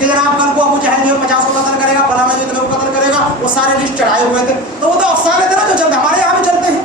کہ جناب کل کو ابو جہل جو 50 کو قتل کرے گا، فلانا جو اتنے کو قتل کرے گا، وہ سارے لسٹ چڑھائے ہوئے تھے. تو وہ تو افسانے تھے نا جو چلتے ہمارے یہاں بھی چلتے ہیں.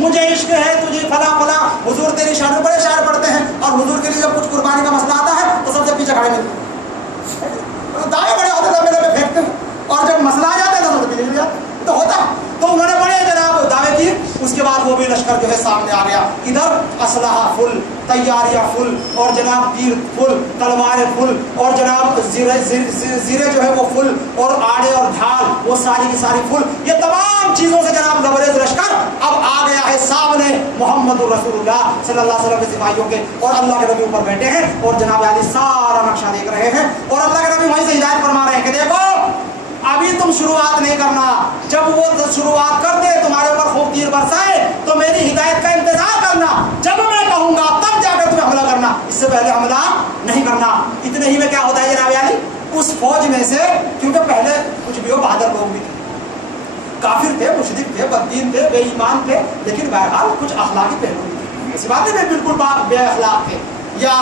مجھے عشق ہے تجھے فلاں فلاں، حضور تیری شان، بڑے شاعر پڑھتے ہیں، اور حضور کے لیے جب کچھ قربانی کا مسئلہ آتا ہے تو سب سے پیچھے کھڑے ملتے ہیں، دائیں بڑے ہوتے میرے پہ پھینکتے ہیں، اور جب مسئلہ آ جاتا ہے تو سب سے پیچھے مل جاتے. تو ہوتا تو انہوں نے بڑے جناب دعوے کیے. اس کے بعد وہ بھی لشکر جو ہے سامنے آ گیا. ادھر اسلحہ فل، تیاریاں فل، اور جناب تیر فل، تلواریں فل، اور جناب زیرے جو ہے وہ فل، اور آڑے اور ڈھال وہ ساری کی ساری فل. یہ تمام چیزوں سے جناب لبریز لشکر اب آ گیا ہے سامنے محمد الرسول اللہ صلی اللہ علیہ وسلم کے سپاہیوں کے. اور اللہ کے نبی اوپر بیٹھے ہیں اور جناب علی سارا نقشہ دیکھ رہے ہیں. اور اللہ کے نبی وہیں سے ہدایت فرما رہے ہیں کہ دیکھو ابھی تم شروعات نہیں کرنا، جب وہ شروعات کر دے تمہارے اوپر خوب تیر برسائے تو میری ہدایت کا انتظار کرنا، جب میں کہوں گا تب جا کر تمہیں حملہ کرنا، اس سے پہلے حملہ نہیں کرنا. اتنے ہی میں کیا ہوتا ہے جناب علی، اس فوج میں سے، کیونکہ پہلے کچھ بھی ہو بہادر لوگ بھی تھے، کافر تھے، مشرک تھے، بددین تھے، بے ایمان تھے، لیکن بہرحال کچھ اخلاقی پہلو بھی تھے. ایسی بات نہیں بالکل بے اخلاق تھے یا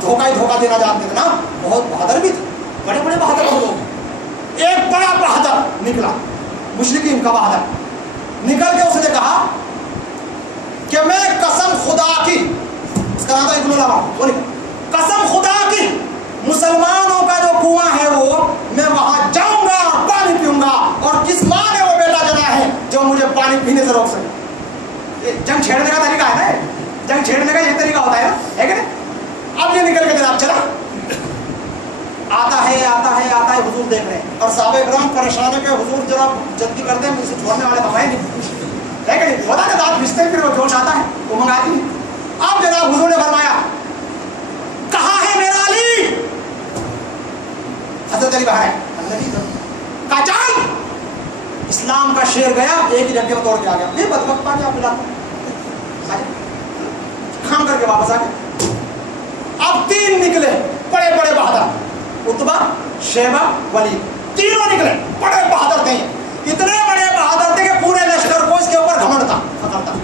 دھوکہ دینا جانتے تھے نا، بہت بہادر بھی تھے، بڑے بڑے بہادر لوگ. ایک بڑا بہادر نکلا، مشرکین کا بہادر نکل کے اس نے کہا کہ میں قسم خدا کی، اس کا نام تھا ابن العبا، وہ نکل، قسم خدا کی مسلمانوں کا جو کنواں ہے وہ میں وہاں جاؤں گا اور پانی پیوں گا، اور کس ماں نے وہ بیٹا جنا ہے جو مجھے پانی پینے سے روک سکے. جنگ چھیڑنے کا طریقہ ہے نا، جنگ چھیڑنے کا یہ طریقہ ہوتا ہے نا، ہے کہ نہیں. اب یہ نکل کے جناب چلا، آتا ہے آتا ہے آتا ہے، حضور دیکھ رہے ہیں، اور صحابہ اکرام پریشان ہے کہ حضور جناب جلدی کرتے ہیں، اسے چھوڑنے والے ہمارے نہیں، ہے کہ نہیں. ہوتا ہے دانت بھیجتے ہیں، پھر وہ جوش آتا ہے، وہ منگاتی ہے. اب جناب حضور نے فرمایا کہاں ہے میرا علی؟ حضرت علی باہر ہے، کہا چل. اسلام کا شیر گیا، ایک ہی جھٹکے میں توڑ کے آ گیا. یہ بدبخت پانی آپ پلاتا کھان کر کے واپس آ گئے. اب 3 نکلے بڑے بڑے بہادر، عتبہ، شیبہ، ولید، تینوں نکلے بڑے بہادر تھے. اتنے بڑے بہادر تھے کہ پورے لشکر کو اس کے اوپر گھمنڈ تھا، فخر تھا.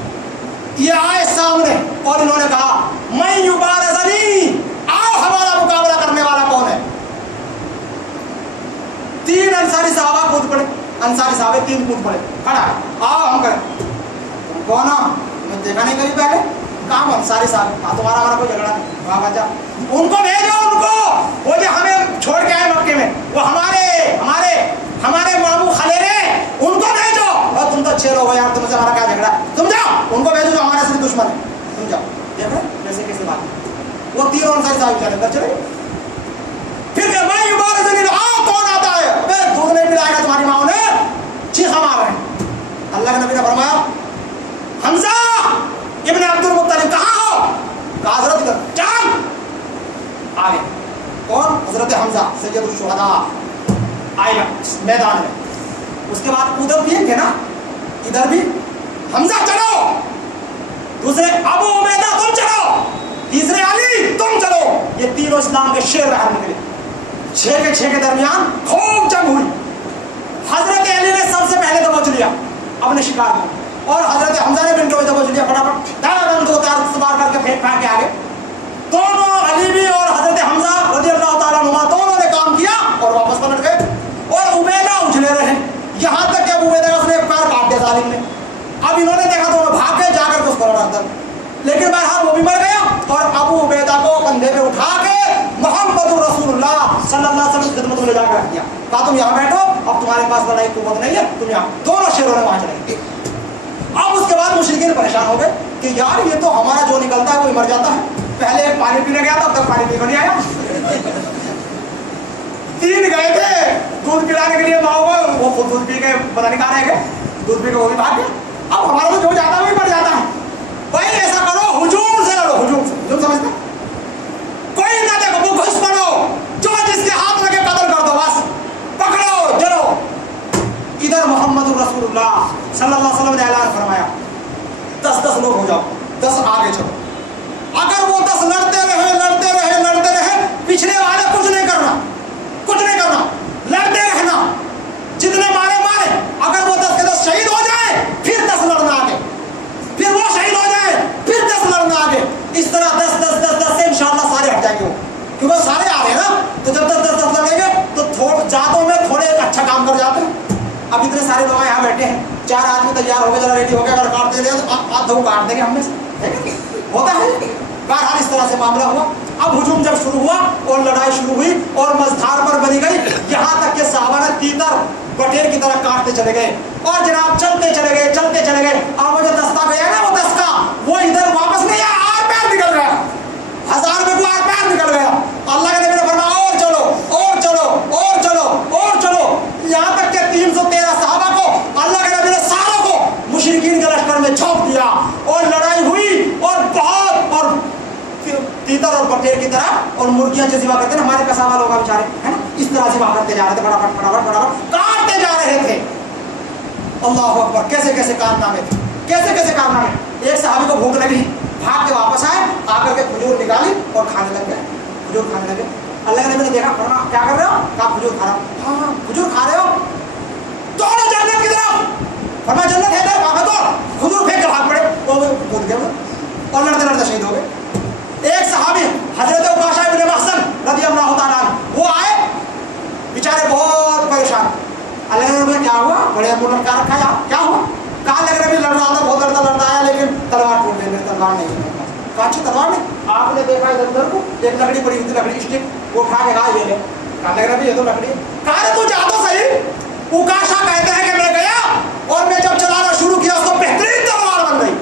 یہ آئے سامنے اور انہوں نے کہا میں یبارزنی، آؤ ہمارا مقابلہ کرنے والا کون ہے. 3 انصاری صحابہ کود پڑے، انصاری صحابہ 3 کود پڑے، کھڑا ہے، آؤ ہم کریں. کون میں دیکھا نہیں کبھی پہلے، کام انصاری صاحب، تمہارا ہمارا کوئی جھگڑا نہیں، وہاں بچا ان کو بھیجو، ان کو وہ جو ہمیں چھوڑ کے آئے مکے میں، وہ ہمارے ماموں خلیرے، ان کو بھیجو. اور تم تو اچھے لوگ ہو یار، تم سے ہمارا کیا جھگڑا، تم جاؤ ان کو بھیجو جو ہمارے اصلی دشمن ہے، تم جاؤ. دیکھ رہے کیسے کیسے بات. وہ 3 انصاری صاحب چلے اندر چلے. پھر کہ میں یبارزنی، آؤ کون آتا ہے، دودھ نہیں پلائے گا تمہاری ماں نے، چیخا مار رہے ہیں. اللہ کے نبی نے فرمایا حمزہ ابن عبد المطلب کہاں ہو؟ کہا حضرت ادھر. چل آگے. کون؟ حضرت حمزہ سید الشہداء آئے میدان میں. اس کے بعد ادھر بھی ہیں نا، ادھر بھی حمزہ چلو، دوسرے ابو عبیدہ تم چلو، تیسرے علی تم چلو. یہ تینوں اسلام کے شیر باہر نکلے. 6 کے درمیان خوب جنگ ہوئی. حضرت علی نے سب سے پہلے دبوچ لیا اپنے شکار میں، اور حضرت حمزہ نے بن کے دبوچ لیا. فٹافٹ دان 2 تار سوار کر کے پھینک کے آگے. دونوں علی بھی اور حضرت حمزہ رضی اللہ تعالیٰ عنہ دونوں نے کام کیا اور واپس پلٹ گئے. اور عبیدہ اچھلے رہے یہاں تک کہ ابو عبیدہ اس نے پیر کاٹ دیا ظالم نے. اب انہوں نے دیکھا تو وہ بھاگ کے جا کر اس کو اندر، لیکن بہرحال وہ بھی مر گیا. اور ابو عبیدہ کو کندھے پہ اٹھا کے محمد رسول اللہ صلی اللہ علیہ وسلم کی خدمت میں لے جا کر رکھ دیا. کہا تم یہاں بیٹھو، اب تمہارے پاس لڑائی قوت نہیں ہے، تم یہاں. دونوں شیروں نے وہاں چلے. اب اس کے بعد مشرکین پریشان ہو گئے کہ یار یہ تو ہمارا جو نکلتا ہے وہی مر جاتا ہے. پہلے ایک پانی پینے گیا تھا، اب تک پانی پی کر نہیں آیا. 3 گئے تھے دودھ پلانے کے لیے ماؤں کو، وہ خود دودھ پی کے پتہ نہیں کہاں رہ گئے، دودھ پی کے وہ بھی بھاگ گئے. اب ہمارا تو جو جاتا ہے وہی مر جاتا ہے. بھائی ایسا کرو، ہجوم سے لڑو. ہجوم سمجھتے کوئی نہ دیکھو، وہ گھس پڑو، جو جس کے ہاتھ لگے قتل کر دو، بس پکڑو چلو. ادھر محمد رسول اللہ صلی اللہ علیہ وسلم نے اعلان فرمایا 10 لوگ ہو جاؤ، 10 آگے چلو. اگر وہ 10 لڑتے رہے پچھلے والے کچھ نہیں کرنا، لڑتے رہنا. جتنے مارے اگر وہ 10 کے 10 شہید ہو جائے پھر 10 لڑنا آگے، پھر وہ شہید ہو جائے پھر 10 لڑنا آگے. اس طرح 10 अब इतने सारे लोग यहाँ बैठे हैं, 4 आदमी तैयार हो गए, जरा रेडी हो गए, अगर काट दे तो आप 2 काट देंगे हम में से, होता है। बहरहाल इस तरह से मामला हुआ। अब हुजूम जब शुरू हुआ और लड़ाई शुरू हुई और मझधार पर बनी गई, यहाँ तक के सहाबा ने तीतर बटेर की तरह काटते चले गए और जनाब चलते चले गए, चलते चले गए। अब वो जो दस्ता गया ना, वो दस्ता वो इधर वापस नहीं आया, आर पैर निकल गया, 1000 रुपये को आर पैर निकल गया। अल्लाह के नबी ने फरमाया और चलो और चलो और चलो और चलो, यहाँ तक के 313 सहाबा को अल्लाह के नबी ने सारों को मुशरिकीन के लश्कर में झोंक दिया और लड़ाई हुई और बहुत, और तीतर और बटेर की तरह और मुर्गियां जो ज़िबा करते हैं हमारे कसावा लोग बेचारे, है ना, इस तरह ज़िबा करते जा रहे थे, फटाफट फटाफट फटाफट काटते जा रहे थे। अल्लाह अकबर, कैसे कैसे कारनामे थे, कैसे कैसे कारनामे। एक सहाबी को भूख लगी, भाग के वापस आए, आकर के खजूर निकाली और खाने लग गए, खजूर खाने लगे। अल्लाह के नबी ने देखा, फरमा क्या कर रहे हो? कहा खजूर खा रहा हूँ। हाँ खजूर खा रहे हो, दौड़ो जन्नत की तरफ, फरमा जन्नत है इधर, वहाँ दौड़, खजूर फेंक कर भाग पड़े, वो कूद गए और लड़ते लड़ते शहीद हो गए। एक सहाबी हजरत उकाशा इब्न महसन रज़ी अल्लाह तआला अन्हु, वो आए बेचारे बहुत परेशान। अल्लाह ने बोला क्या हुआ? बड़े मुंह लटका रखा है, क्या हुआ? कहा लग रहा है लड़ रहा था, बहुत लड़ता आया, लेकिन तलवार टूट गई, मेरी तलवार नहीं है। कहा अच्छी तलवार नहीं? आपने देखा इधर उधर को, एक लकड़ी पड़ी हुई थी, लकड़ी स्टिक, वो उठा के कहा ये ले। कहा लग रहा है ये तो लकड़ी। कहा तू जा तो सही। उकाशा कहते हैं कि मैं गया और मैं जब चलाना शुरू किया तो बेहतरीन तलवार बन गई,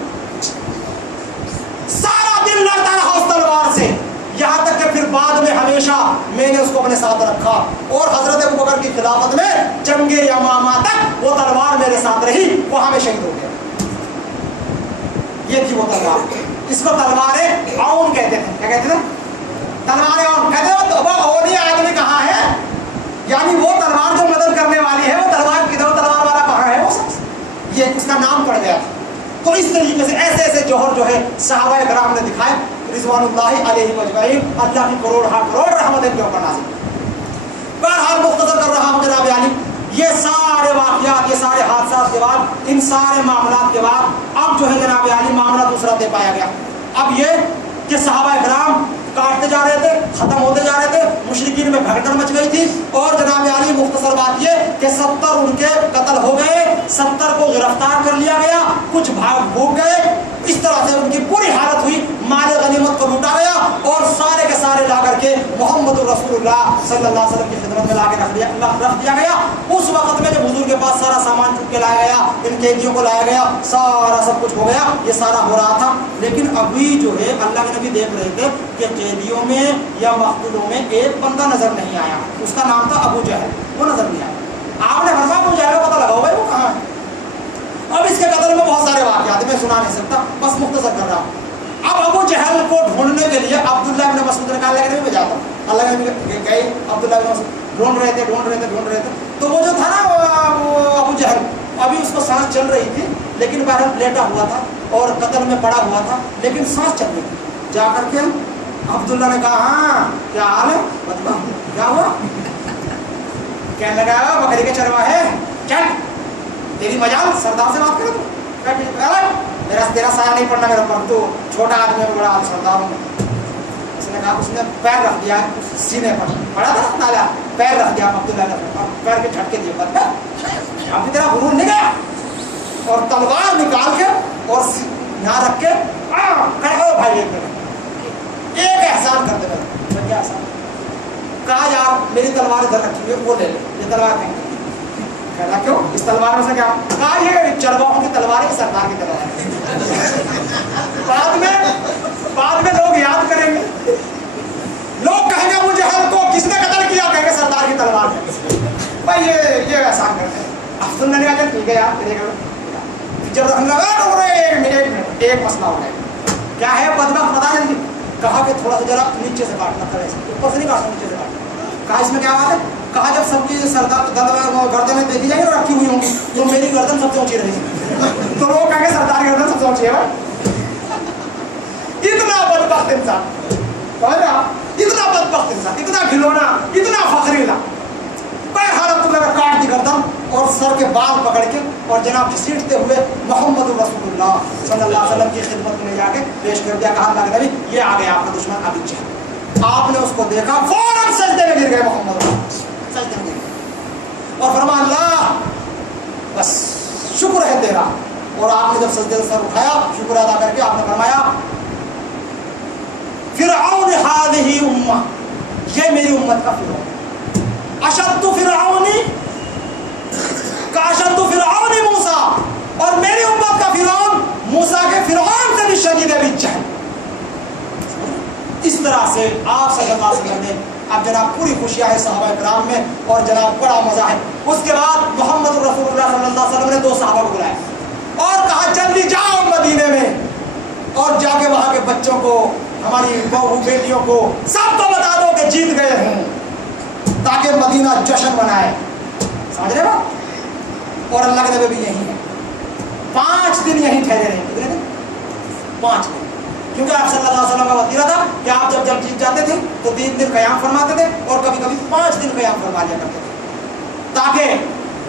सारा दिन लड़ता रहा उस तलवार से, यहाँ तक कि फिर बाद में हमेशा मैंने उसको अपने साथ रखा और हजरत अबू बकर की खिलाफत में जंगे यमामा तक वो तलवार मेरे साथ रही, वहां में शहीद हो गया। ये थी वो तलवार, इसको तलवार औन कहते थे। क्या कहते थे? तलवार औन कहते थे। तो वो औनी आदमी कहाँ है, यानी वो तलवार जो मदद करने वाली है, वो तलवार किधर, तलवार वाला कहाँ है वो शख्स, ये उसका नाम पड़ गया था। तो इस तरीके से ऐसे ऐसे जौहर जो है सहाबाए किराम ने दिखाए रिज़वानुल्लाहि अलैहिम अजमईन, अल्लाह की करोड़ रहमत इनके ऊपर नाज़िल। बहरहाल मुख्तसर कर रहा हूँ जनाब यानी, ये सारे वाक़ियात, ये सारे हादसात के बाद, इन सारे मामलात के बाद अब जो है जनाब यानी मामला दूसरा दे पाया गया। अब ये कि सहाबाए किराम काटते जा रहे थे, खत्म होते जा रहे थे, मुशरिकीन में भगदड़ मच गई थी और जनाब यानी मुख्तसर बात ये कि 70 उनके कत्ल हो गए, 70 को गिरफ्तार कर लिया गया, कुछ भाग गए। इस तरह से उनकी पूरी हालत हुई, माल गनीमत को लूटा गया और सारे के सारे ला करके मोहम्मद रसूलुल्लाह सल्लल्लाहु अलैहि वसल्लम की खिदमत में ला के रख दिया गया। उस वक्त में जब हुजूर के पास सारा सामान चुक के लाया गया, इन कैदियों को लाया गया, सारा सब कुछ हो गया, ये सारा हो रहा था। लेकिन अभी जो है अल्लाह के नबी देख रहे थे कि कैदियों में या मक़तूलों में एक बंदा नजर नहीं आया, उसका नाम था अबू जहल, वो नजर नहीं आया। आपने फरमाया अबू जहल का पता लगाओ भाई वो कहाँ है। अब इसके कत्ल में बहुत सारे वाक़यात मैं सुना नहीं सकता, बस मुख्तसर कर रहा हूँ। अब अबू जहल को ढूंढने के लिए अब्दुल्लाह इब्न मसऊद ने कहा अल्लाह के नबी में जाता हूँ। अल्लाह के नबी गए, अब्दुल्लाह इब्न मसऊद ढूंढ रहे थे। तो वो जो था ना वो अबू जहल, अभी उसको सांस चल रही थी, लेकिन बहरहाल लेटा हुआ था और कत्ल में पड़ा हुआ था, लेकिन सांस चल रही थी। जाकर के अब्दुल्ला ने कहा हाँ क्या हाल है, मतलब क्या हुआ? कहने लगा बकरी के चरवाहे चल तेरी मजाल, सरदार से बात करे तो तेरा साया नहीं पड़ना मेरे ऊपर, तो छोटा आदमी है, बड़ा सरदार हूँ। उसने कहा, उसने पैर रख दिया सीने पर, पड़ा था ना ताला, पैर रख दिया अब्दुल्ला ने और पैर के झटके दिए, अभी तेरा गुरूर नहीं गया। और तलवार निकाल के और यहाँ रख के भाई एक एहसान कर दे, क्या एहसान? कहा यार मेरी तलवार इधर रखी हुई, वो ले ले, ये तलवार फेंक। कहना क्यों, इस तलवार में से क्या? कहा ये चरवाहों की तलवार है, सरदार की तलवार है। बाद में लोग याद करेंगे, लोग कहेंगे अबू जहल को किसने कत्ल किया, कहेंगे सरदार की तलवार है। भाई ये एहसान करते हैं। अब सुनने लगा ठीक है यार, जब एक मसला हो गया, क्या है बदबख्त बता देंगे। कहा कि थोड़ा सा जरा नीचे से काटना, तरह से ऊपर से नहीं काटना, नीचे से काटना। कहा इसमें क्या बात है? कहा जब सबकी सरदार गर्दनें देखी जाएंगी और रखी हुई होंगी तो मेरी गर्दन सबसे ऊंची रहेगी, तो लोग कहेंगे सरदार की गर्दन सबसे ऊंची है। इतना बदबख्त इंसान, इतना बदबख्त इंसान, इतना खिलौना, इतना फखरीला। बहरहाल अब्दुल्लाह ने काट दी गर्दन और सर के बाल पकड़ के और जनाब घसीटते हुए मोहम्मद रसूलुल्लाह सल्लल्लाहु अलैहि वसल्लम की खिदमत में जाके पेश कर दिया। कहा अल्लाह के नबी ये आ गया आपका दुश्मन अबू जहल। आपने उसको देखा, फौरन सजदे में गिर गए मोहम्मद, सजदे में गिर गए और फरमाया अल्लाह सजदे से सर उठाया, शुक्र अदा करके आपने फरमाया फिरऔन हाज़िही उम्मा, ये मेरी उम्मत का फिरऔन, अशद्दु फिरऔनी का अशद्दु फिरऔनी मूसा, और मेरी उम्मत का फिरऔन मूसा के फिरऔन से भी शदीद है जहल। इस तरह से आप सल्लल्लाहु अलैहि वसल्लम ने, अब जनाब पूरी खुशियाँ है सहाबा इकराम में और जनाब बड़ा मजा है। उसके बाद मोहम्मद रसूलुल्लाह सल्लल्लाहु अलैहि वसल्लम ने 2 सहाबा को बुलाया और कहा जल्दी जाओ मदीने में और जाके वहाँ के बच्चों को, हमारी बहू बेटियों को सबको बता दो कि जीत गए हैं, ताकि मदीना जश्न मनाए। समझ रहे हो? और अल्लाह के नबी भी यही है, 5 दिन यहीं ठहरे रहे। कितने दिन? 5 दिन, क्योंकि आप सल्लल्लाहु अलैहि वसल्लम का वतीरा था कि आप जब जीत जाते थे तो 3 दिन क़याम फरमाते थे और कभी कभी 5 दिन क़याम फरमा लिया करते थे, ताकि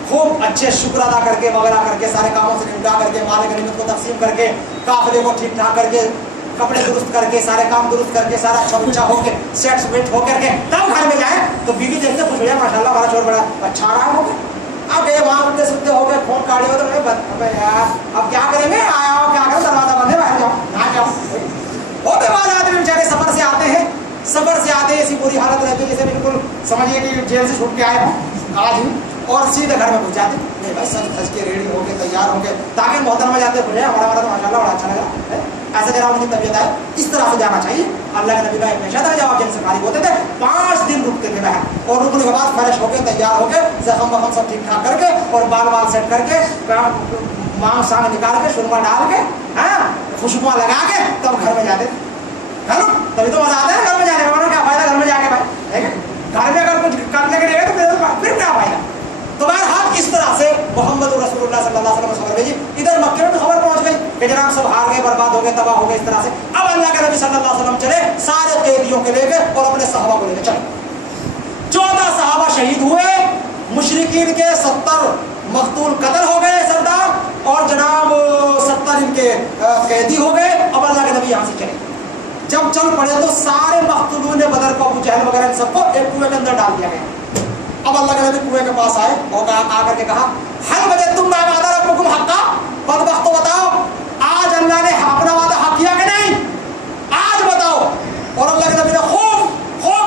खूब अच्छे शुक्र अदा करके वगैरह करके सारे कामों से निपटा करके माल गनीमत को तकसीम करके काफिले को ठीक ठाक करके कपड़े दुरुस्त करके सारे काम दुरुस्त करके सारा अच्छा बच्चा होकर सेट स्वेट होकर के तब घर में जाए तो बीवी देखते खुश हो जाए, माशाल्लाह हमारा छोर बड़ा अच्छा रहा हो गया। अब ये वहाँ उठते सुनते हो गए, फोन काटे हो तो यार अब क्या करेंगे, आया हो क्या करें, दरवाजा बंद है, बाहर जाओ ना जाओ। होते बाद आदमी बेचारे सफर से आते हैं, सफर से आते ऐसी बुरी हालत रहती है जैसे बिल्कुल समझिए कि जेल से छूट के आए हों आज ही, और सीधे घर में घुस जाते। नहीं भाई सज धज के रेडी हो गए, तैयार हो गए, ताकि मोहतरमा जाते खुले हमारा तो माशाल्लाह बड़ा अच्छा लगा, ऐसा जरा उनकी तबीयत आए, इस तरह से जाना चाहिए। अल्लाह के नबी का एक पेशा था, जब आप जन से फारिग होते थे 5 दिन रुकते थे बाहर, और रुकने के बाद फ्रेश होकर तैयार होकर जख्म वख्म सब ठीक ठाक करके और बाल बाल सेट करके मांग सांग निकाल के सुरमा डाल के खुशबुआ लगा के तब घर में जाते थे, है ना? तभी तो मजा आता है घर में जाने का, क्या फायदा घर में जाके भाई, घर में अगर कुछ करने के लिए तो फिर क्या फायदा। तो बहरहाल इस तरह से मोहम्मद रसूलुल्लाह सल्लल्लाहु अलैहि वसल्लम खबर भेजी, इधर मक्के में भी खबर पहुंच गई कि जनाब सब हार गए, बर्बाद हो गए, तबाह हो गए। इस तरह से अब अल्लाह के नबी सल्लल्लाहु अलैहि वसल्लम चले सारे कैदियों के लेके और अपने सहाबा को लेके चले। 14 सहाबा शहीद हुए, मुशरिकीन के 70 मकतूल कत्ल हो गए सरदार, और जनाब 70 इनके कैदी हो गए। अब अल्लाह के नबी यहाँ से चले, जब चल पड़े तो सारे मकतूलों ने बदर को, अबू जहल वगैरह सबको एक कुएं के अंदर डाल दिया गया। अब अल्लाह के नबी कुएं के पास आए और आकर के कहा हल बजे तुम वादा रब्बुकुम हक्का, बदबख्तो बताओ आज अल्लाह ने अपना वादा हक किया कि नहीं, आज बताओ। और अल्लाह के नबी ने खूब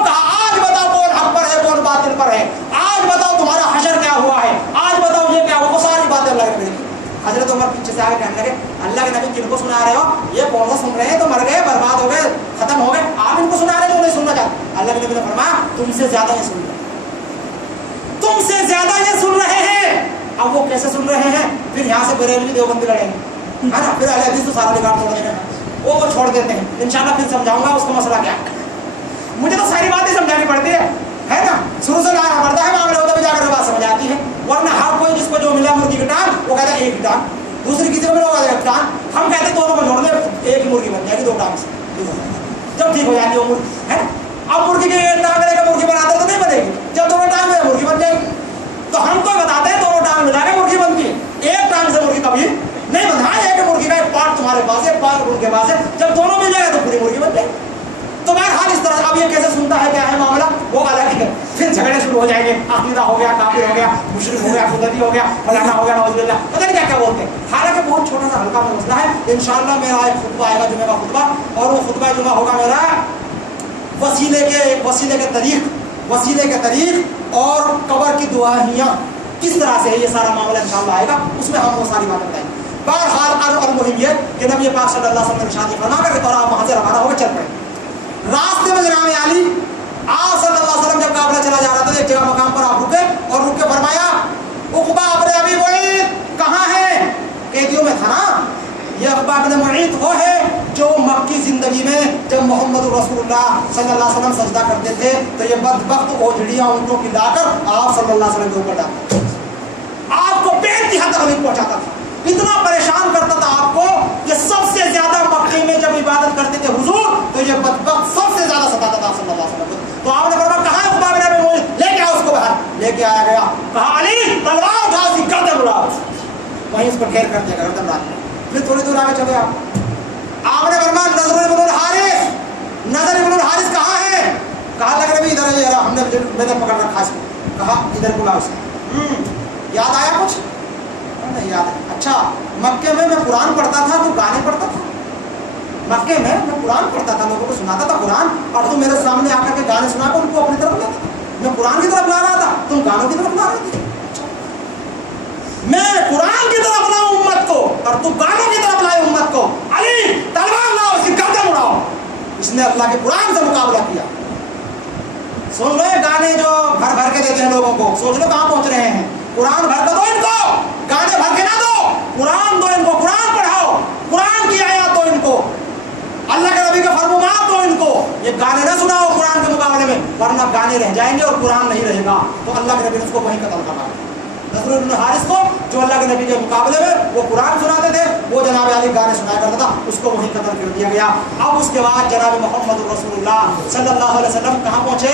कहा आज बताओ कौन हक पर है कौन बातिल पर है, आज बताओ तुम्हारा हशर क्या हुआ है, आज बताओ ये क्या हुआ। वो सारी बातें अल्लाह के नबी ने। हजरत उमर पीछे से आगे कहने लगे अल्लाह के नबी किनको सुना रहे हो, ये कौन सा सुन रहे हैं, तो मर गए, बर्बाद हो गए, खत्म हो गए, आप इनको सुना रहे हो जो नहीं सुनना चाहते। अल्लाह के नबी ने फरमाया तुमसे ज्यादा ये सुन रहे हैं, तुमसे ज्यादा ये सुन रहे हैं। अब वो कैसे सुन रहे हैं, फिर यहाँ से बरेलवी देवबंदी लड़ेंगे, है ना, फिर अहले हदीस तो सारा रिकॉर्ड छोड़ देंगे, वो छोड़ देते हैं। इंशाल्लाह फिर समझाऊंगा उसका मसला क्या है, मुझे तो सारी बातें समझानी पड़ती है ना, शुरू से लाना पड़ता है, मामला होता है जाकर बात समझ आती है। वरना हर कोई जिसको जो मिला मुर्गी की टांग वो कहता है एक ही टांग, दूसरी किसी को मिला होगा एक टांग, हम कहते दोनों को जोड़ दे एक ही मुर्गी बन जाएगी 2 टांग से, जब ठीक हो जाती है वो मुर्गी, है। अब मुर्गी की एक टांग लेकर मुर्गी बनाते तो नहीं बनेगी, जब दोनों टांग में मुर्गी बन जाएगी। तो हम तो बताते हैं दोनों टांग मिला के मुर्गी बनती है, एक टांग से मुर्गी कभी नहीं बनता। एक मुर्गी का एक पार्ट तुम्हारे पास है, एक पार्ट उनके पास है, जब दोनों मिल जाएगा तो पूरी मुर्गी बन जाएगी। तो बहरहाल इस तरह अब ये कैसे सुनता है, क्या है मामला, वो अलग है। फिर झगड़े शुरू हो जाएंगे, अकीदा हो गया, काफिर हो गया, मुशरिक हो गया, खुदती हो गया, फलाना हो गया, नौजुबिल्लाह, पता नहीं क्या क्या बोलते हैं। हालांकि बहुत छोटा सा हल्का मसला है। इंशाअल्लाह मेरा एक खुतबा आएगा जुमे का खुतबा, और वो खुतबा जुमा होगा मेरा वसीले के तरीक और कब्र की दुआहियाँ किस तरह से है, ये सारा मामला इंशाअल्लाह आएगा, उसमें हम वो सारी बातें बताएंगे। बहरहाल अलमुहिम ये कि नबी पाक सल्लल्लाहु अलैहि वसल्लम ने शादी फरमा करके और आप वहाँ से रवाना होकर चल पड़े। रास्ते में जनाब अली आप सल्लल्लाहु अलैहि वसल्लम जब काफिला चला जा रहा था, एक जगह मकाम पर आप रुके और रुक के फरमाया उक़बा इब्न अबी मुईत कहाँ है, कैदियों में था ना। ये उक़बा इब्न मुईत वो है जो मक्की जिंदगी में जब मोहम्मद रसूलुल्लाह सल्लल्लाहु अलैहि वसल्लम सजदा करते थे तो ये बदबख्त ओझड़ियाँ उनको खिलाकर आप सल्लल्लाहु अलैहि वसल्लम के ऊपर डालते, आपको बेइंतहा तकलीफ पहुँचाता था, इतना परेशान करता था आपको कि सबसे ज्यादा मक्के में जब इबादत करते थे हुजूर तो ये बदबख्त सबसे ज्यादा सताता था सल्लल्लाहु अलैहि वसल्लम। तो आपने फरमाया कहाँ है उक़बा इब्न अबी मुईत, लेके आओ उसको बाहर। लेके आया गया, कहा अली तलवार उठा सी गर्दन उड़ा, वहीं उसको घेर कर दिया गर्दन रात में। फिर थोड़ी दूर आगे चले आपने फरमाया नज़र इब्नुल हारिस कहाँ है, कहा लग रहा इधर है, हमने पकड़ रखा इसको, कहा इधर बुला उसे। याद आया कुछ, नहीं याद है। अच्छा, मक्के में मैं कुरान पढ़ता था, तू गाने पढ़ता था? मक्के में मैं कुरान पढ़ता था, लोगों को सुनाता था कुरान, और तुम मेरे सामने आकर के गाने सुना कर उनको अपनी तरफ लेता था। मैं कुरान की तरफ ला रहा था, तुम गानों की तरफ ला रहे थे। मैं कुरान की तरफ लाऊं उम्मत को और तुम गानों की तरफ लाए उम्मत को। अली तलवार लाओ, इसकी गर्दन उड़ाओ। इसने अल्लाह के कुरान से मुकाबला किया। सुन लो, ये गाने जो भर भर के देते हैं लोगों को, सोच लो कहाँ पहुंच रहे हैं। कुरान भर के दो इनको, गाने भर के ना दो, कुरान दो इनको, कुरान पढ़ाओ, कुरान की आयत दो इनको, अल्लाह के नबी का फरमान दो इनको। ये गाने ना सुनाओ कुरान के मुकाबले में, वरना गाने रह जाएंगे और कुरान नहीं रहेगा। तो अल्लाह के नबी ने उसको वहीं कत्ल करना। नसरुल इब्न हारिस को जो अल्लाह के नबी के मुकाबले में वो कुरान सुनाते थे, वो जनाब अली गाने सुनाया करता था, उसको वहीं कत्ल कर दिया गया। अब उसके बाद जनाब मोहम्मद रसूलुल्लाह सल्लल्लाहु अलैहि वसल्लम कहाँ पहुँचे?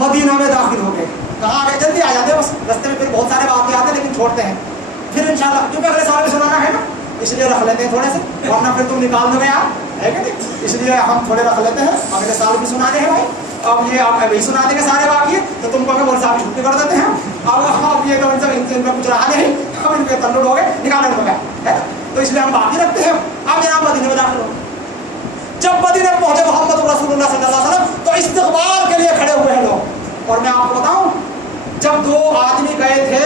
मदीना में दाखिल हो गए। कहाँ आ गए? जल्दी आ जाते हैं, बस रास्ते में फिर बहुत सारे वाक़े आते हैं, लेकिन छोड़ते हैं फिर इंशाल्लाह, क्योंकि अगले साल भी सुनाना है ना, इसलिए रख लेते हैं थोड़े से, वरना फिर तुम निकाल दोगे यार, है कि नहीं? इसलिए हम थोड़े रख लेते हैं, अगले साल भी सुनाने हैं भाई। अब ये आप अभी सुना देंगे सारे वाक़ये, तो तुमको अगर बोल साहब छुट्टी कर देते हैं। अब ये तो इनसे कुछ रहा नहीं, अब इनके तल्लुड़ हो गए, निकालने हो गया है, तो इसलिए हम बाकी रखते हैं। अब जनाब मदीने में दाखिल हो, जब मदीने में पहुंचे मोहम्मद रसूलुल्लाह सल्लल्लाहु अलैहि वसल्लम, तो इस्तक़बाल के लिए खड़े हुए हैं लोग। और मैं आपको बताऊं, जब दो आदमी गए थे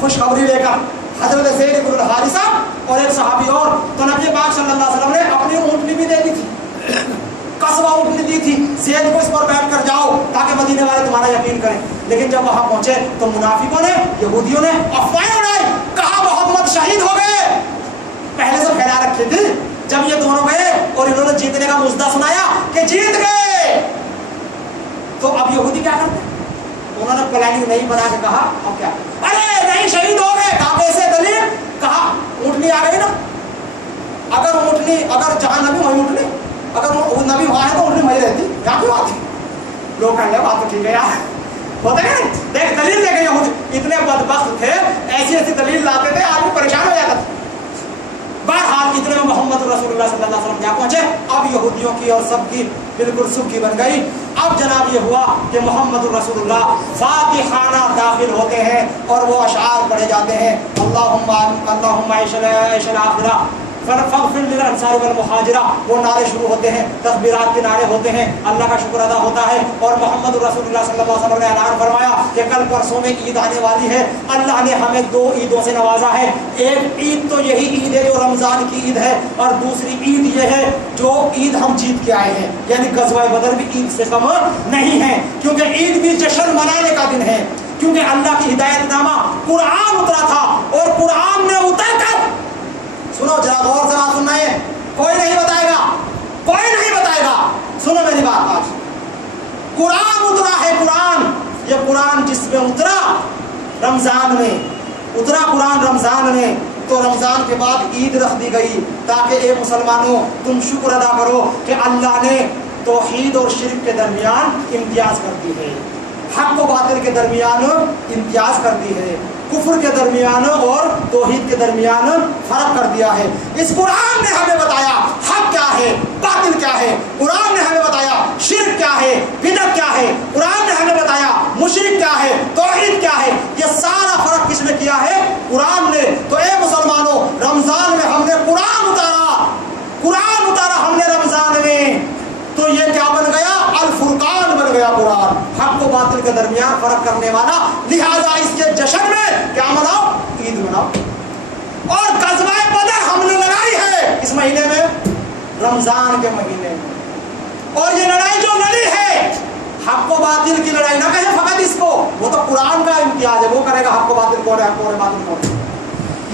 खुशखबरी लेकर, हजरत ज़ैद इब्न हारिसा और एक सहाबी और, तो नबी पाक सल्लल्लाहु अलैहि वसल्लम ने अपनी ऊँटनी भी दे दी थी, कसबा ऊँटनी दी थी, ज़ैद को इस पर बैठ कर जाओ ताकि मदीने वाले तुम्हारा यकीन करें। लेकिन जब वहाँ पहुँचे तो मुनाफिकों ने, यहूदियों ने अफवाहें उड़ाई, कहा मोहम्मद शहीद हो गए। पहले से फैला रखी थी। जब ये दोनों गए और इन्होंने जीतने का मुद्दा सुनाया कि जीत गए, तो अब यहूदी क्या करते? उन्होंने प्लानिंग नहीं बना के कहा अब क्या, अरे नहीं शहीद हो गए। कहा कैसे? दलील? कहा ऊँटनी आ गई ना, अगर ऊँटनी, अगर जहाँ नबी वहीं ऊँटनी, अगर वो नबी वहाँ है तो ऊँटनी वहीं रहती, यहाँ क्यों आती? लोग कहेंगे बात तो ठीक है यार, होता है ना, देख दलील लेके यहूदी इतने बदबख्त थे, ऐसी ऐसी दलील लाते थे, आदमी परेशान हो जाता था। बहरहाल इतने में मोहम्मद रसूलुल्लाह सल्लल्लाहु अलैहि वसल्लम जा पहुँचे। अब यहूदियों की और सबकी बिल्कुल सुखी बन गई। अब जनाब ये हुआ कि मोहम्मद रसूलुल्लाह फातिहाना दाखिल होते हैं और वो अशार पढ़े जाते हैं, अल्लाहुम्मा इशल आखिरा फग़फ़िर लिल अंसार वल मुहाजिरा। वो नारे शुरू होते हैं, तकबीरात के नारे होते हैं, अल्लाह का शुक्र अदा होता है। और मोहम्मद रसूलुल्लाह सल्लल्लाहु अलैहि वसल्लम ने ऐलान फरमाया कि कल परसों में ईद आने वाली है, अल्लाह ने हमें दो ईदों से नवाजा है। एक ईद तो यही ईद है जो रमज़ान की ईद है, और दूसरी ईद ये है जो ईद हम जीत के आए हैं, यानी ग़ज़वा बदर भी ईद से कम नहीं है, क्योंकि ईद भी जश्न मनाने का दिन है। क्योंकि अल्लाह की हिदायतनामा कुरान उतरा था, और कुरान में उतर कर, सुनो जरा गौर से बात सुनना है, कोई नहीं बताएगा, कोई नहीं बताएगा, सुनो मेरी बात। आज कुरान उतरा है, कुरान, ये कुरान जिसमें उतरा रमजान में उतरा, कुरान रमजान में, तो रमजान के बाद ईद रख दी गई ताकि ए मुसलमानों तुम शुक्र अदा करो कि अल्लाह ने तौहीद और शिर्क के दरमियान इम्तियाज कर दी है, हक व बातिल के दरमियान इम्तियाज कर दी है, कुफ्र के दरमियान और तौहीद के दरमियान फर्क कर दिया है। इस कुरान ने हमें बताया हक क्या है, बातिल क्या है, कुरान ने हमें बताया शिर्क क्या है, बिदअत क्या है, कुरान ने हमें बताया मुशरिक क्या है, तौहीद क्या है। ये सारा फर्क किसने किया है? कुरान ने। तो ए मुसलमानों, रमजान में हमने कुरान उतारा, कुरान उतारा हमने रमजान में, तो ये क्या बन गया? अल फुरकान बन गया कुरान, हक व बातिल के दरमियान फर्क करने वाला। लिहाजा इसके जश्न में क्या मनाओ? ईद मनाओ। और ग़ज़वा बदर हमने लड़ाई है इस महीने में, रमजान के महीने में, और ये लड़ाई जो लड़ी है हक व बातिल की लड़ाई ना कहे फकत इसको, वो तो कुरान का इम्तियाज है, वो करेगा हक व बातिल कौन है, हक व बातिल कौन है।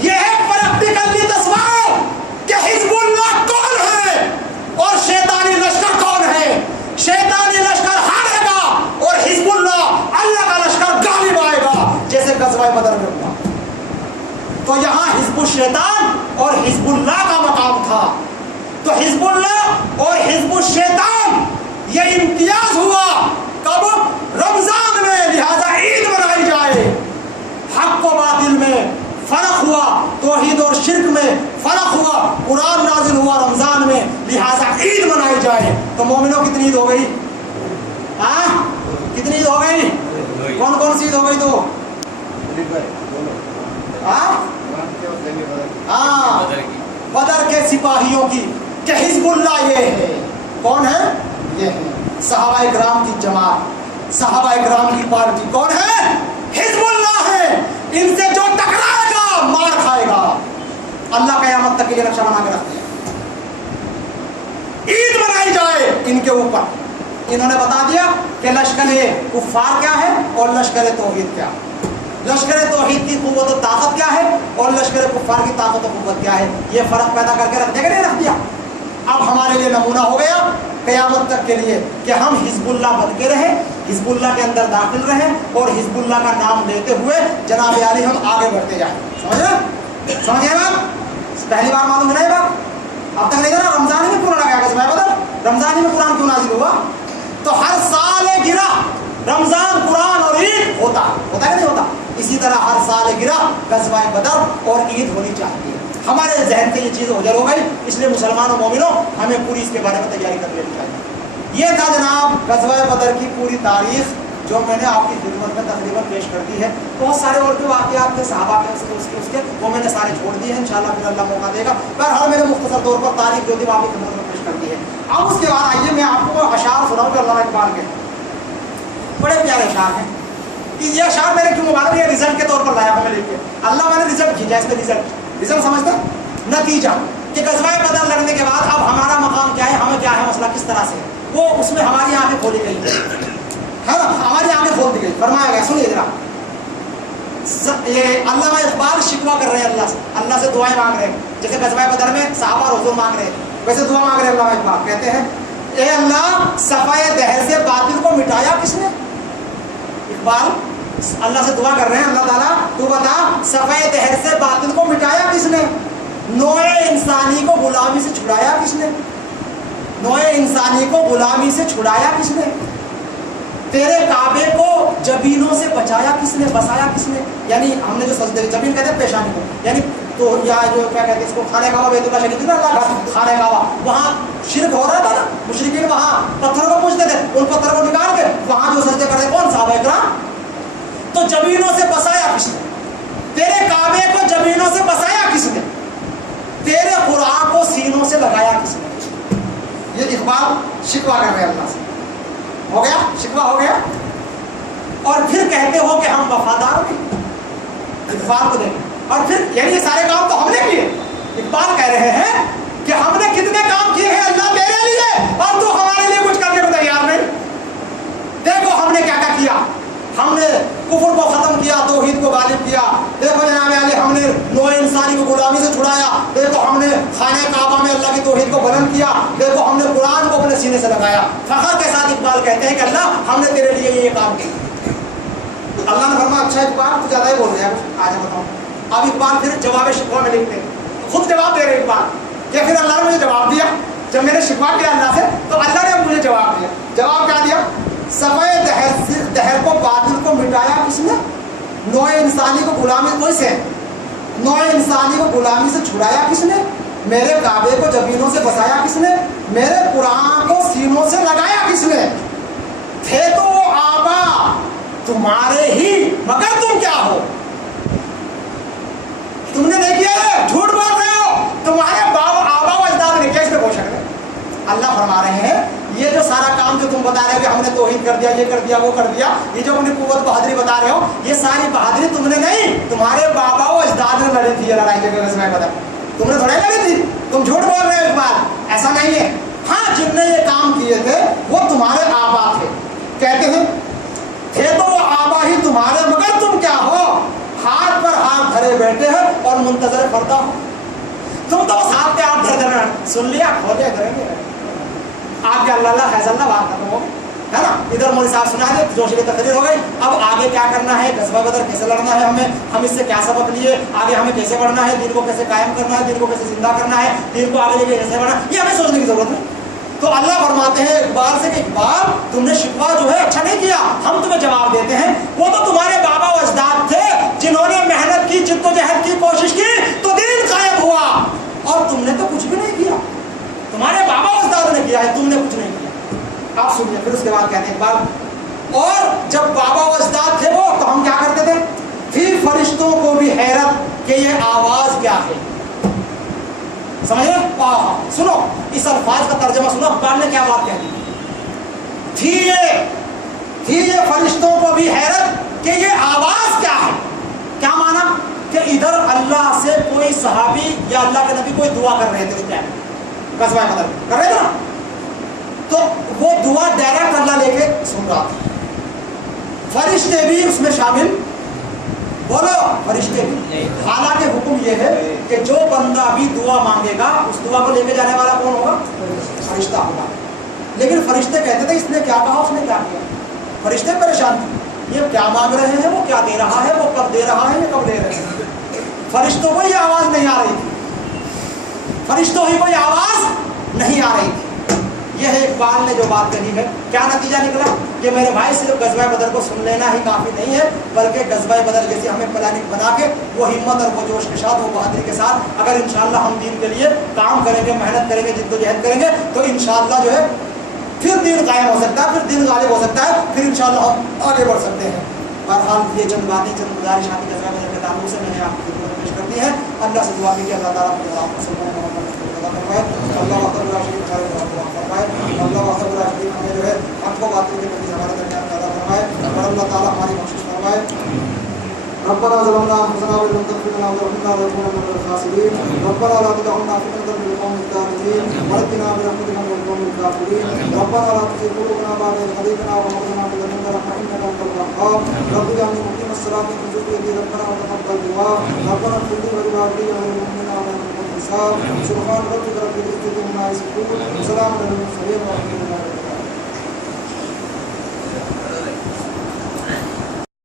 ये है प्रैक्टिकली दसवाओ कि हिज़्बुल्लाह कौन है और शैतानी लश्कर कौन है। शैतानी लश्कर हारेगा और हिज़्बुल्लाह अल्लाह का लश्कर गालिब आएगा, जैसे ग़ज़वा बदर में हुआ। तो यहाँ हिज़्बुल शैतान और हिज़्बुल्लाह का मकाम था, तो हिज़्बुल्लाह और हिज़्बुल शैतान ये इम्तियाज हुआ कब? रमजान में। लिहाजा ईद मनाई जाए, हक व बातिल में फर्क हुआ, तौहीद और शिर्क में फर्क हुआ, कुरान नाजिल हुआ रमजान में, लिहाजा ईद मनाई जाए। तो मोमिनों कितनी ईद हो गई? कितनी ईद हो गई? कौन कौन सी ईद हो गई? तो हाँ, बदर के सिपाहियों की कि हिजबुल्लाह ये है। कौन है? ये है सहाबा इकराम की जमात, सहाबा इकराम की पार्टी। कौन है? हिजबुल्लाह है। इनसे जो टकराएगा मार खाएगा। अल्लाह क़यामत तक के लिए नक्शा बना के रखते हैं। ईद मनाई जाए इनके ऊपर। इन्होंने बता दिया कि लश्कर कुफ्फार क्या है और लश्कर तौहीद क्या है। लश्कर तौहीद की कुव्वत और ताकत क्या है और लश्कर कुफ्फार की ताकत और कुव्वत क्या है। ये फर्क पैदा करके रख देगा, नहीं रख दिया। अब हमारे लिए नमूना हो गया क़यामत तक के लिए कि हम हिजबुल्लाह बन के रहे, हिजबुल्लाह के अंदर दाखिल रहे और हिजबुल्लाह का नाम लेते हुए जनाब आली हम आगे बढ़ते जाए। समझे बात? पहली बार मालूम है ना ये बात? अब तक नहीं था ना। रमजान में कुरान आ गया, बदल रमजान में कुरान क्यों नाजिल हुआ? तो हर साल गिरा रमजान, कुरान और ईद होता है कि नहीं होता? इसी तरह हर साल गिरा ग़ज़वा बदर और ईद होनी चाहिए। हमारे जहन से ये चीज़ ओझल हो गई, इसलिए मुसलमानों मोमिनों हमें पूरी इसके बारे में तैयारी कर लेनी चाहिए। ये था जनाब ग़ज़वा बदर की पूरी तारीख जो मैंने आपकी खिदमत में तकरीबन पेश कर दी है। बहुत सारे और भी वाक़यात थे सहाबा के उसके वो मैंने सारे छोड़ दिए हैं। इंशाअल्लाह फिर अल्लाह मौका देगा। बहरहाल मैंने मुख्तसर तौर पर तारीख जो थी वो आपकी खिदमत में पेश कर दी है। अब उसके बाद आइए मैं आपको अशार सुनाऊँ जो अल्लामा इकबाल के बड़े प्यारे अशार हैं। कि ये अशार मैंने क्यों मुबारक ये रिजल्ट के तौर पर लाया हूँ मैं लिख के। अल्लाह मैंने रिजल्ट खींचा, इसका रिजल्ट समझते नतीजा कि ग़ज़वा बदर लगने के बाद अब हमारा मकाम क्या है, हमें क्या है मसला, किस तरह से वो उसमें हमारी आंखें खोली गई है ना, हमारी आंखें खोल दी गई। फरमाया गया, सुनिए जरा, ये अल्लामा इकबाल शिकवा कर रहे हैं अल्लाह से, अल्लाह से दुआएं मांग रहे हैं। जैसे ग़ज़वा बदर में सहाबा और हुज़ूर मांग रहे हैं, वैसे दुआ मांग रहे हैं अल्लामा इकबाल। कहते हैं ए अल्लाह सफ़ाए दहर से बातिल को मिटाया किसने? इकबाल अल्लाह से दुआ कर रहे हैं, अल्लाह ताला तू बता सफ़ाए दहर से बातिल को मिटाया किसने? नोए इंसानी को गुलामी से छुड़ाया किसने? नोए इंसानी को गुलामी से छुड़ाया किसने? तेरे काबे को जबीनों से बचाया किसने, बसाया किसने? यानी हमने जो सजदे, जबीन कहते हैं पेशानी को, यानी तो या जो क्या कहते हैं इसको खाने काबा बैतुल्लाह शरीफ ना, अल्लाह का खाने काबा, वहाँ शिरक हो रहा था ना, मुशरिकीन वहाँ पत्थर को पूजते थे, उन पत्थर को निकाल के वहाँ जो सजदे करते कौन? सहाबा इकराम। तो जबीनों से बसाया किसने? तेरे काबे को जबीनों से बसाया किसने? तेरे कुरान को सीनों से लगाया किसने? ये इकबाल शिकवा कर रहे हैं अल्लाह से। हो गया, शिकवा हो गया। और फिर कहते हो कि हम वफादार हैं। इकबाल को देखें, और फिर यानी ये सारे काम तो हमने किए। इकबाल कह रहे हैं कि हमने कितने काम किए हैं अल्लाह तेरे लिए, और तू हमारे लिए कुछ करने को तैयार नहीं। देखो हमने क्या क्या किया, हमने कुफ्र को ख़त्म किया, तौहीद को गालिब किया। देखो जनाब आले हमने नोए इंसानी को गुलामी से छुड़ाया। देखो हमने खाने काबा में अल्लाह की तौहीद को बुलंद किया। देखो हमने कुरान को अपने सीने से लगाया। फखर के साथ इकबाल कहते हैं कि अल्लाह हमने तेरे लिए ये काम किया। अल्लाह ने फरमाया अच्छा इकबाल तू ज़्यादा ही बोल रहे हैं, आज बताओ। अब इकबाल फिर जवाब शिकवा में लिखते हैं, खुद जवाब दे रहे इकबाल कि फिर अल्लाह ने मुझे जवाब दिया। जब मैंने शिकवा किया अल्लाह से तो अल्लाह ने मुझे जवाब दिया। जवाब क्या दिया? सफ़ाए दहर को बातिल को मिटाया किसने? नोए इंसानी को गुलामी कोई से नोए इंसानी को गुलामी से छुड़ाया किसने? मेरे काबे को जबीनों से बसाया किसने? मेरे कुरान को सीनों से लगाया किसने? थे तो वो आबा तुम्हारे ही, मगर तुम क्या हो? तुमने नहीं किया, झूठ बोल रहे हो। तुम्हारे आबा व अजदाद ने किया, इसमें कोई शक नहीं। अल्लाह फरमा रहे हैं ये जो सारा काम जो तुम बता रहे हो कि हमने तौहीद कर दिया, ये कर दिया, वो कर दिया, ये जो अपनी कुव्वत बहादुरी बता रहे हो, ये सारी बहादुरी तुमने नहीं, तुम्हारे बाबा व अजदाद ने लड़ी थी ये लड़ाई के ग़ज़वा बदर। तुमने थोड़ा लड़ी थी, तुम झूठ बोल रहे हो इकबाल, ऐसा नहीं है। हाँ, जिनने ये काम किए थे वो तुम्हारे आबा थे। कहते हैं थे तो वो आबा ही तुम्हारे, मगर तुम क्या हो? हाथ पर हाथ धरे बैठे हो और मुंतजर फरदा हो। तुम तो बस हाथ पे हाथ धर देना, सुन लिया, खोले करेंगे आपके अल्लाह फैसला बात खत्म हो, है ना। इधर मौलवी साहब सुना दे, जोशी की तकरीर हो गई। अब आगे क्या करना है, ग़ज़वा बदर कैसे लड़ना है, हमें हम इससे क्या सबक लिए, आगे हमें कैसे बढ़ना है, दिन को कैसे कायम करना है, दिन को कैसे जिंदा करना है, दिन को आगे लेके कैसे बढ़ना, ये हमें सोचने की जरूरत है। तो अल्लाह फरमाते हैं इकबाल से कि इकबाल तुमने शिकवा जो है अच्छा नहीं किया, हम तुम्हें जवाब देते हैं। वो तो तुम्हारे बाबा व अजदाद थे जिन्होंने मेहनत की, जिद्दोजहद की, कोशिश की तो दीन कायम हुआ, और तुमने तो कुछ भी नहीं किया। तुम्हारे बाबा व अजदाद ने किया है, तुमने कुछ नहीं किया। आप सुनिए, फिर उसके बाद कहते हैं इकबाल, और जब बाबा व अजदाद थे वो, तो हम क्या करते थे? फिर फरिश्तों को भी हैरत कि ये आवाज़ क्या है। समझ रहे? सुनो इस अल्फाज का तर्जमा सुनो, अकबाल ने क्या बात कह दी थी ये फरिश्तों को भी हैरत कि ये आवाज क्या है। क्या माना कि इधर अल्लाह से कोई सहाबी या अल्लाह के नबी कोई दुआ कर रहे थे उस टाइम ग़ज़वा बदर कर रहे थे ना, तो वो दुआ डायरेक्ट अल्लाह लेके सुन रहा था, फरिश्ते भी उसमें शामिल, बोलो फरिश्ते भी। हालांकि हुक्म ये है कि जो बंदा भी दुआ मांगेगा उस दुआ को लेके जाने वाला कौन होगा? फरिश्ता होगा। लेकिन फरिश्ते कहते थे इसने क्या कहा उसने क्या किया, फरिश्ते परेशान थे, ये क्या मांग रहे हैं, वो क्या दे रहा है, वो कब दे रहा है, ये कब ले रहे हैं। फरिश्तों को ये आवाज़ नहीं आ रही थी, फरिश्तों ही कोई आवाज़ नहीं आ रही थी। यह है इकबाल ने जो बात कही है। क्या नतीजा निकला कि मेरे भाई सिर्फ ग़ज़वा बदर को सुन लेना ही काफ़ी नहीं है, बल्कि ग़ज़वा बदर जैसे हमें प्लानिंग बना के वो हिम्मत और वो जोश के साथ, वो बहादुरी के साथ अगर इंशाअल्लाह हम दीन के लिए काम करेंगे, मेहनत करेंगे, जिद्दोजहद करेंगे, तो इंशाअल्लाह जो है फिर दीन कायम हो सकता है, फिर दीन गालिब हो सकता है, फिर इंशाअल्लाह हम आगे बढ़ सकते हैं। बहरहाल ये चंद बातें, चंद गुजारिश आती ग़ज़वा बदर के ताल्लुक से मैंने आपको पेश कर दी है। अल्लाह से दुआ की कि अल्लाह ताला मुझे आप मुसलमान फरमाए, अल्लाह वहदहु शरीक फरमाए, अल्लाह वहदहु शरीक हमें जो है हक़ व बातिल के प्रति हमारे दरमियान पैदा फरमाए और अल्लाह ताला हमारी बख्शिश फरमाए। रब्बना ज़लमना अनफुसना व लम तग़फिर लना व तरहमना लनकुनन्ना मिनल ख़ासिरीन। रब्बना ला तुज़िग़ क़ुलूबना व अतिना बिरहमतिका मिनल क़ौमिल काफ़िरीन। रब्बना ला तुज़िग़ क़ुलूबना बअद इज़ हदaytana व हब लना मिन लदुनका रहमतन इन्नका अंतल वह्हाब। रब्बि जअलनी मुक़ीम अस्सलाति व ज़ुर्रिय्यती रब्बना व तक़ब्बल दुआ। रब्बना इग़फिर ली व लिवालिदैया व लिल-मुअ्मिनीना व लिल-मुमिनात। सुब्हान रब्बिका रब्बिल इज़्ज़ति अम्मा यसिफून, सलामुन अलल मुरसलीन, वल्हम्दुलिल्लाहि।